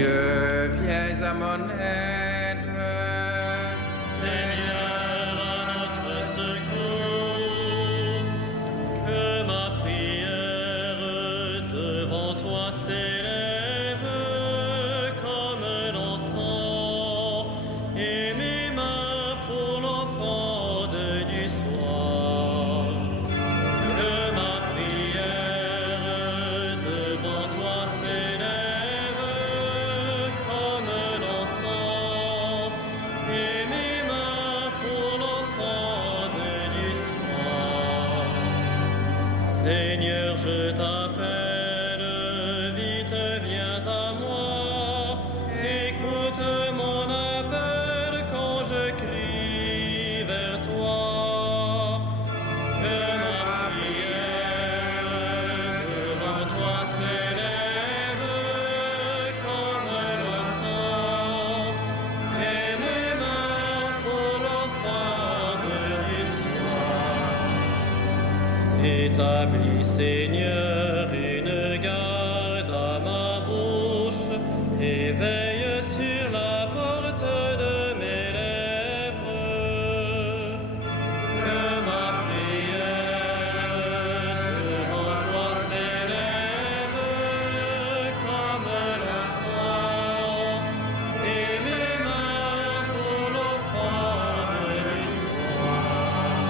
Dieu, viens à mon aide. Seigneur, à notre secours, que ma prière devant toi s'élève comme l'encens et mes mains pour l'offrande du soir. Que ma prière devant toi s'élève comme l'encens et mes mains pour l'offrande du soir. Seigneur, je t'appelle, vite viens à moi. Écoute mon appel quand je crie vers toi. Que ma prière devant toi s'élève comme l'encens et mes mains pour l'offrande du soir. Établis, Seigneur, une garde à ma bouche et veille sur la porte de mes lèvres. Que ma prière devant toi s'élève comme l'encens et mes mains pour l'offrande du soir.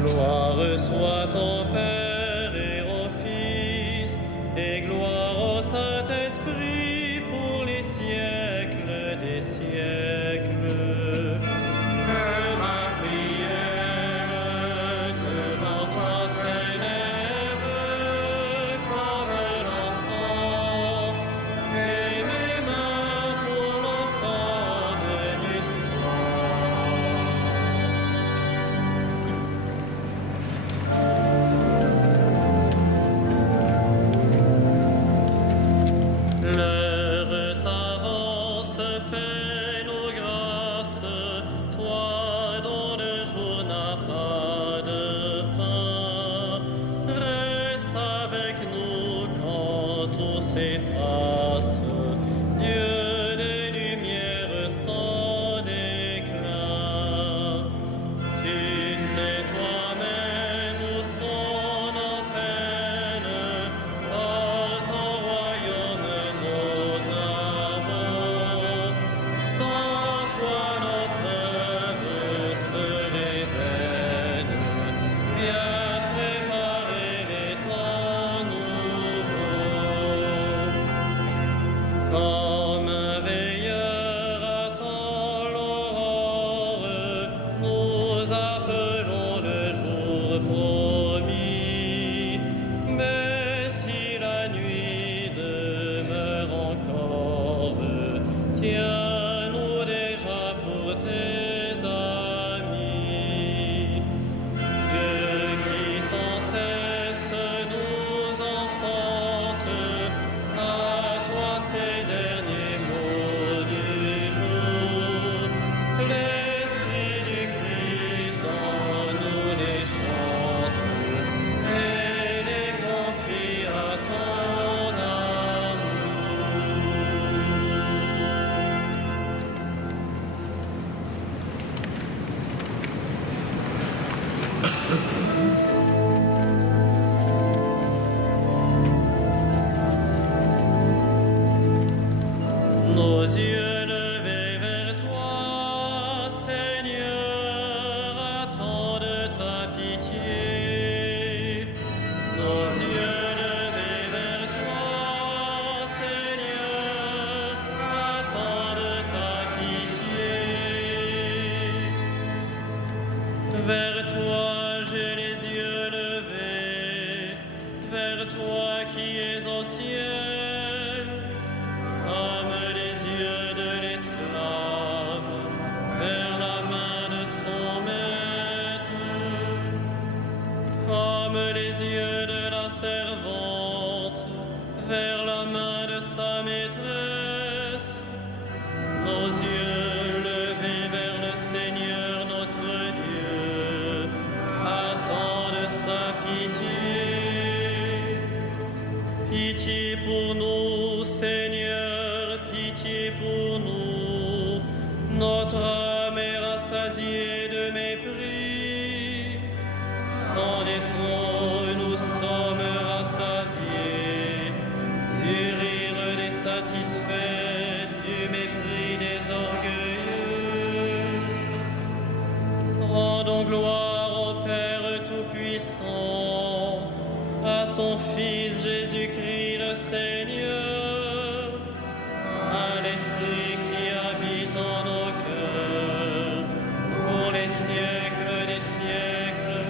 Gloire soit au Père et au Fils et gloire au Saint-Esprit pour les siècles des siècles. Que ma prière devant toi s'élève comme l'encens et mes mains pour l'offrande du soir. L'heure s'avance, fais-nous grâce, toi dont le jour n'a pas de fin. Reste avec nous quand tout s'efface, Dieu des lumières sans déclin. Tu sais toi-même où sont nos peines, porte au royaume nos travaux. Sans toi notre œuvre serait vaine. Viens préparer les temps nouveaux. Comme un veilleur attend l'aurore, nous appelons le jour promis. Mais si la nuit demeure encore, tiens-nous déjà pour tes amis. Dieu qui sans cesse nous enfante, à toi ces derniers mots du jour. L'Esprit du Christ en nous les chante et les confie à ton amour. Nos yeux levés vers toi, Seigneur, attendent ta pitié. Nos yeux levés vers toi, Seigneur, attendent ta pitié. Vers toi j'ai les yeux levés, vers toi qui es au ciel, comme les yeux de l'esclave vers la main de son maître, comme les yeux de la servante vers la main de sa maîtresse. Nos yeux levés vers le Seigneur notre Dieu attendent sa pitié. Pitié pour nous, Seigneur Notre âme est rassasiée de mépris. Sans détour, nous sommes rassasiés du rire des satisfaits, du mépris des orgueilleux. Rendons gloire au Père Tout-Puissant, à son Fils Jésus-Christ le Seigneur, à l'Esprit qui habite en nos cœurs, pour les siècles des siècles.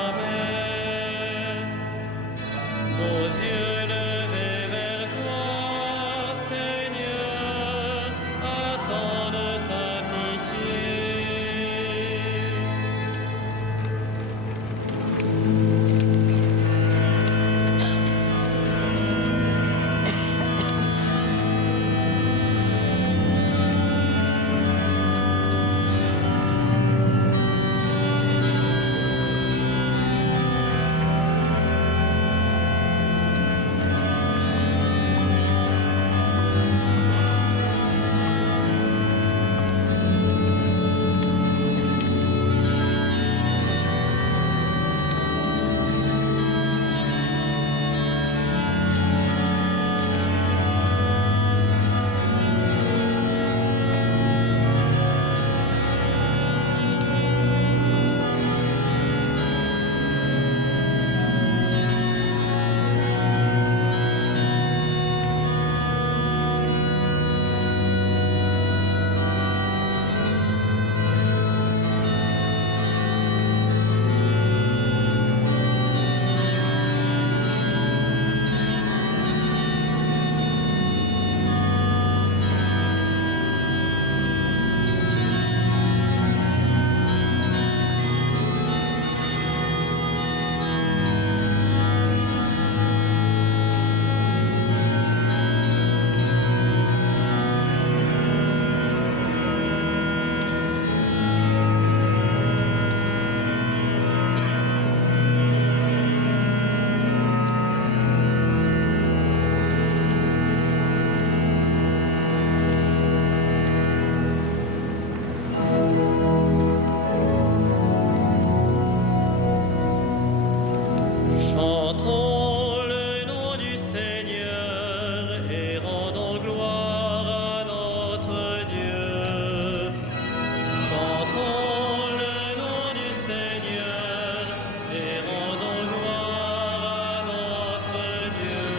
Amen. Nos yeux levés vers toi, Seigneur, attendent ta pitié. Chantons le nom du Seigneur et rendons gloire à notre Dieu. Chantons le nom du Seigneur et rendons gloire à notre Dieu.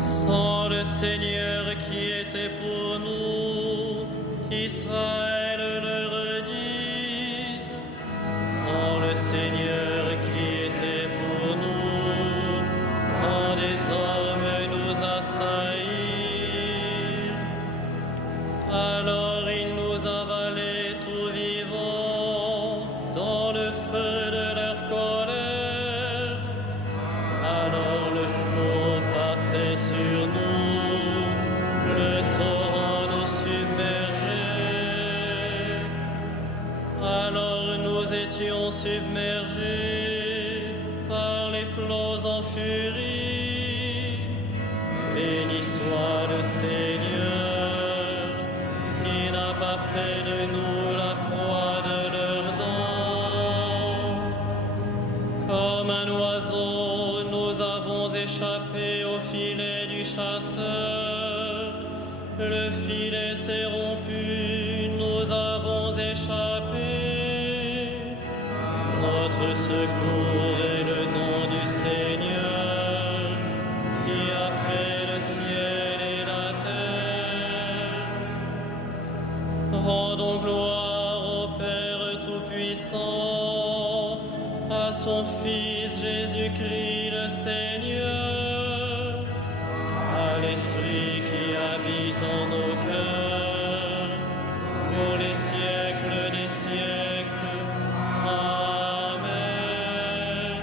Sans le Seigneur qui était pour nous, qu'Israël le redise. Sans le Seigneur qui était pour nous, quand des hommes nous assaillirent, alors il nous avalait tout vivants dans le feu de leur colère. Alors le flot passait sur nous, le torrent nous submergeait. Alors nous étions submergés par les flots en furie. Béni soit le Seigneur, qui n'a pas fait de nous la proie de leurs dents. Comme un oiseau, nous avons échappé au filet du chasseur. Le filet s'est rompu, nous avons échappé. Notre secours est le nom du Seigneur, qui a fait le ciel et la terre. Rendons gloire au Père Tout-Puissant, à son Fils Jésus-Christ le Seigneur, à l'Esprit qui habite en nos cœurs, pour les siècles des siècles. Amen.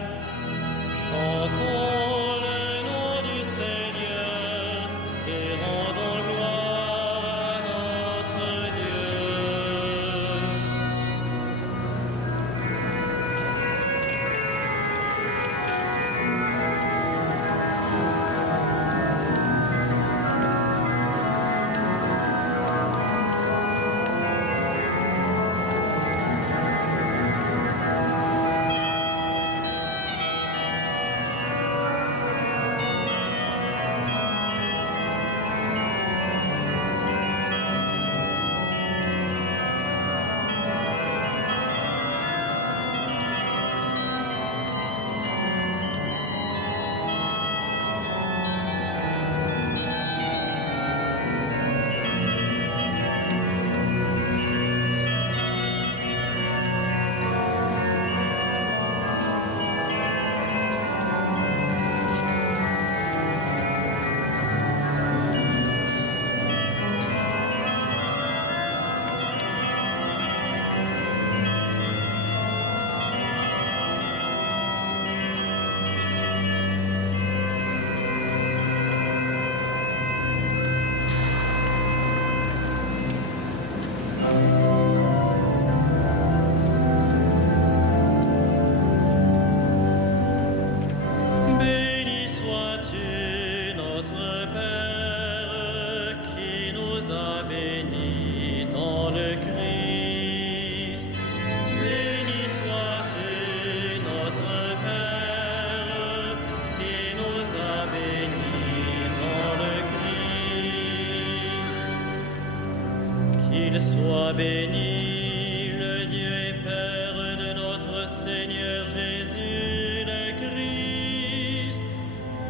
qu'il soit béni, le Dieu et Père de notre Seigneur Jésus le Christ.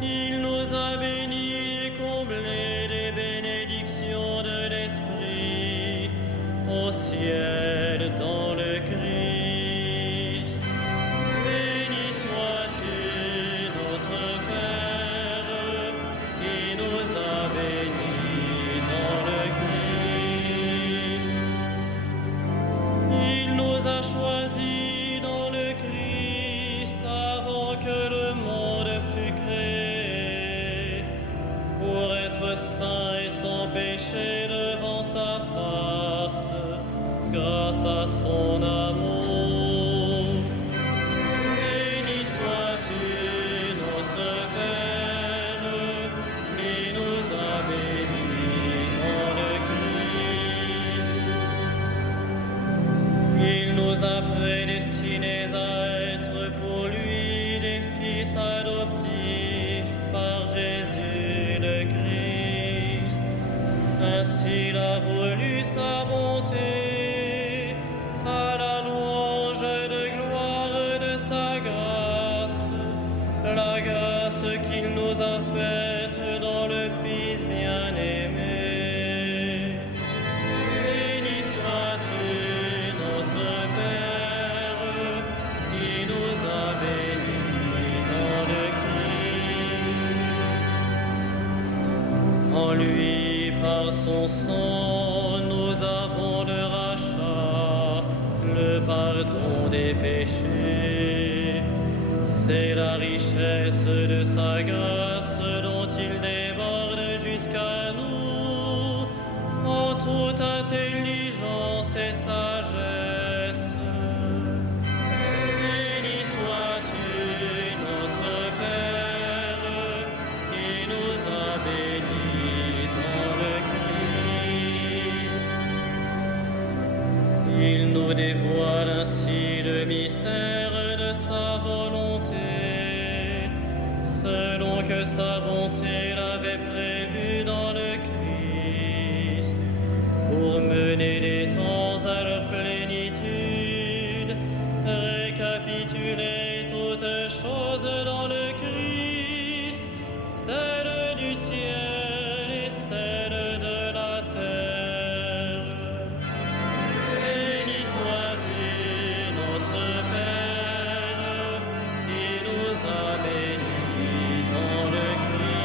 Il nous a bénis et comblés des bénédictions de l'Esprit au ciel dans le Christ. Béni sois-tu, notre Père, qui nous a bénis dans le Christ. Il nous a choisis dans le Christ avant que le monde fût créé, pour être saints et sans péché devant sa face, grâce à son amour. Béni sois-tu, notre Père, qui nous a bénis dans le Christ. Il nous a prédestinés à être pour lui des fils adoptifs par Jésus le Christ. Ainsi il a voulu sa bonté, à la louange de gloire de sa grâce, la grâce qu'il nous a faite dans le Fils bien-aimé. Béni sois-tu, notre Père, qui nous a bénis dans le Christ. En lui, par son sang, nous avons le rachat, le pardon des péchés. C'est la richesse de sa grâce dont il déborde jusqu'à nous, en toute intelligence et sagesse. Béni sois-tu, notre Père, qui nous a bénis dans le Christ. Il nous dévoile ainsi le mystère de sa volonté, selon que sa bonté l'avait prévu dans le Christ, pour mener les temps à leur plénitude, récapituler toutes choses dans le Christ, celles du ciel et celles de la terre. Béni sois-tu, notre Père, qui nous a bénis dans le Christ.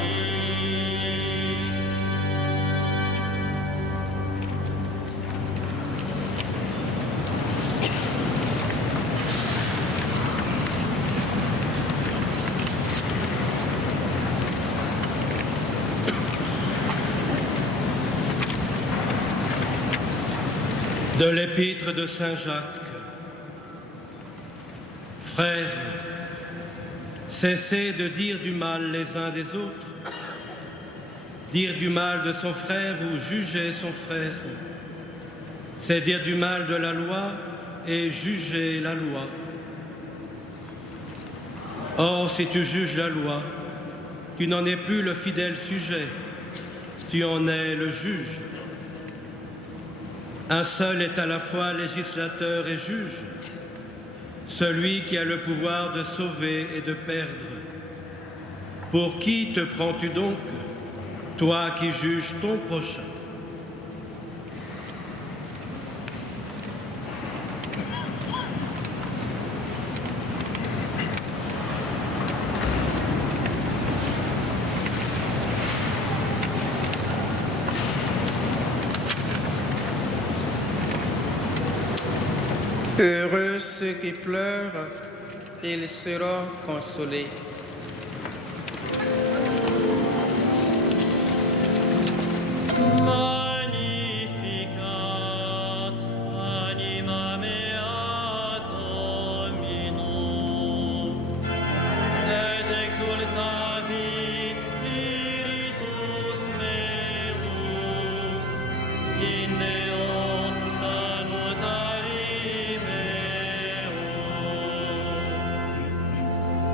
De l'épître de Saint Jacques. Frères, cessez de dire du mal les uns des autres. Dire du mal de son frère ou juger son frère, c'est dire du mal de la loi et juger la loi. Or, si tu juges la loi, tu n'en es plus le fidèle sujet, tu en es le juge. Un seul est à la fois législateur et juge, celui qui a le pouvoir de sauver et de perdre. Pour qui te prends-tu donc, toi qui juges ton prochain? Heureux ceux qui pleurent, ils seront consolés. Magnificat anima mea Domino, et exultavit spiritus meus in Deo salutari meo,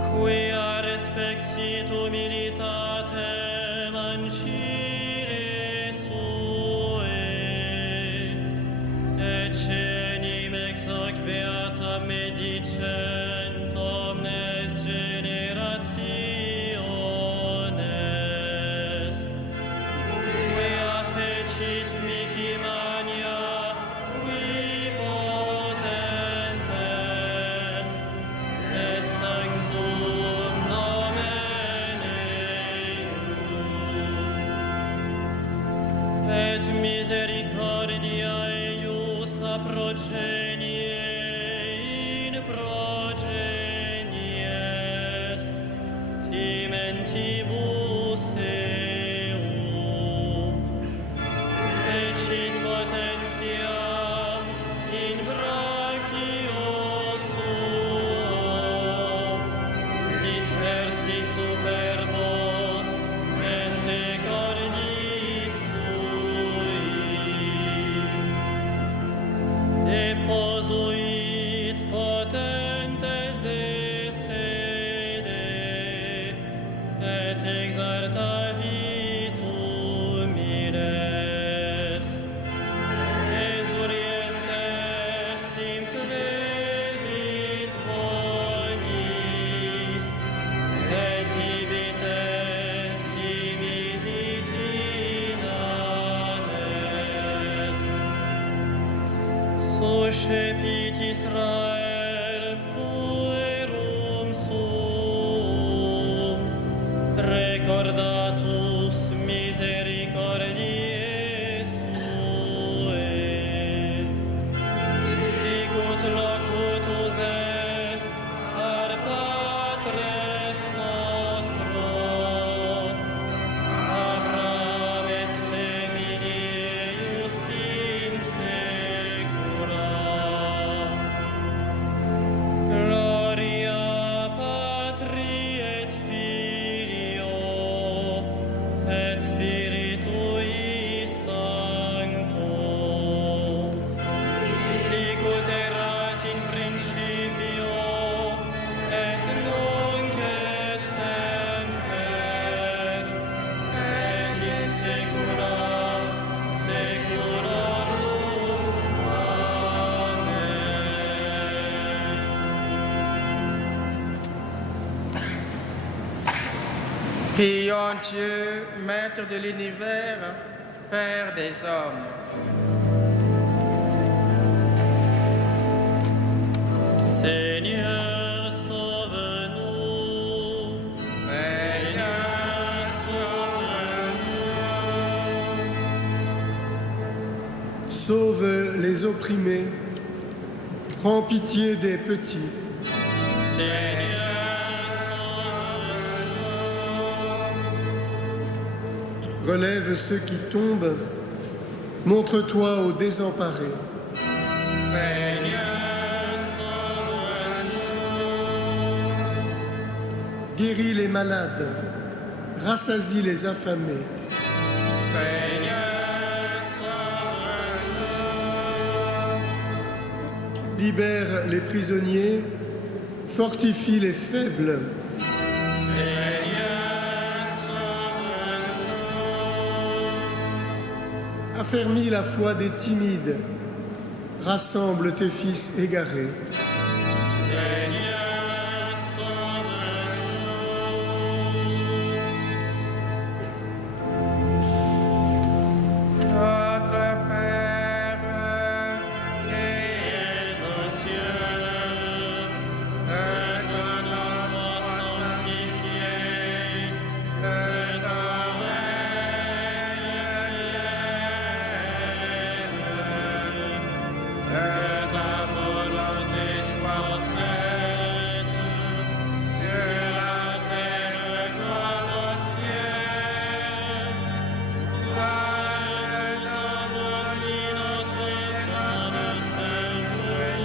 quia respexit humilitatem ancire sue, et misericordia eius a progenie in progenies timentibus eum, ecit potentiam in brachio suo, dispersit superbos mente cornis sui, deposuit potentes de sede, et exaltavit humiles, exurientes implevit bonis, et divites dimisit inanes. Suscepit Israel puerum suum, recordatus misericordiae suae, sicut locutus est ad patres nostros, Abraham et semini eius in secula. Gloria Patri et Filio et Spiritui Sancto, sicut erat in principio et nunc et semper et in saecula saeculorum. Amen. Prions Dieu, Maître de l'univers, Père des hommes. Seigneur, sauve-nous. Seigneur, sauve-nous. Sauve les opprimés, prends pitié des petits, Seigneur, sauve-nous. relève ceux qui tombent, montre-toi aux désemparés, Seigneur, sauve-nous. guéris les malades, rassasie les affamés, Seigneur, sauve-nous. libère les prisonniers, fortifie les faibles, Seigneur, sauve-nous. affermis la foi des timides, rassemble tes fils égarés, Seigneur, sauve-nous. Notre Père qui es aux cieux, que ton nom soit sanctifié, que ton règne vienne, que ta volonté soit faite sur la terre comme au ciel. Donne-nous aujourd'hui notre pain de ce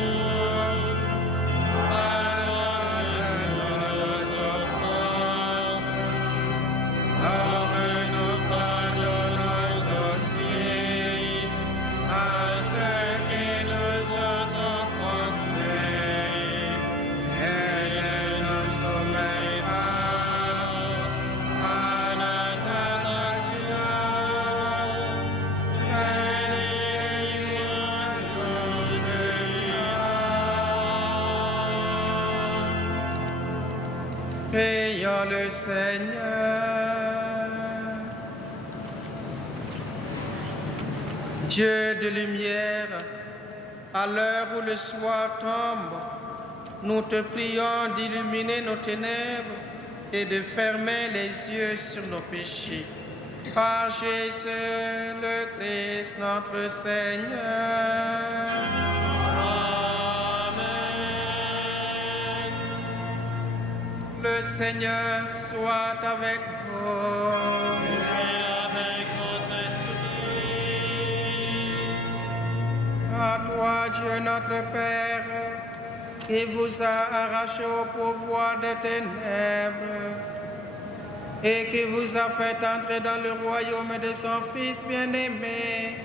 jour. Pardonne-nous nos offenses, comme nous pardonnons aussi à ceux qui nous ont offensés. Et ne nous soumets pas à la tentation, mais délivre-nous du mal. Prions le Seigneur. Dieu de lumière, à l'heure où le soir tombe, nous te prions d'illuminer nos ténèbres et de fermer les yeux sur nos péchés. Par Jésus le Christ notre Seigneur. Amen. Le Seigneur soit avec vous. Et avec votre esprit. À toi, Dieu notre Père, qui vous a arraché au pouvoir des ténèbres et qui vous a fait entrer dans le royaume de son Fils bien-aimé,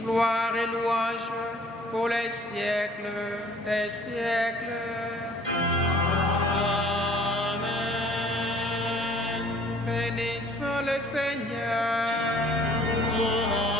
gloire et louange pour les siècles des siècles. Amen. Bénissons le Seigneur. Nous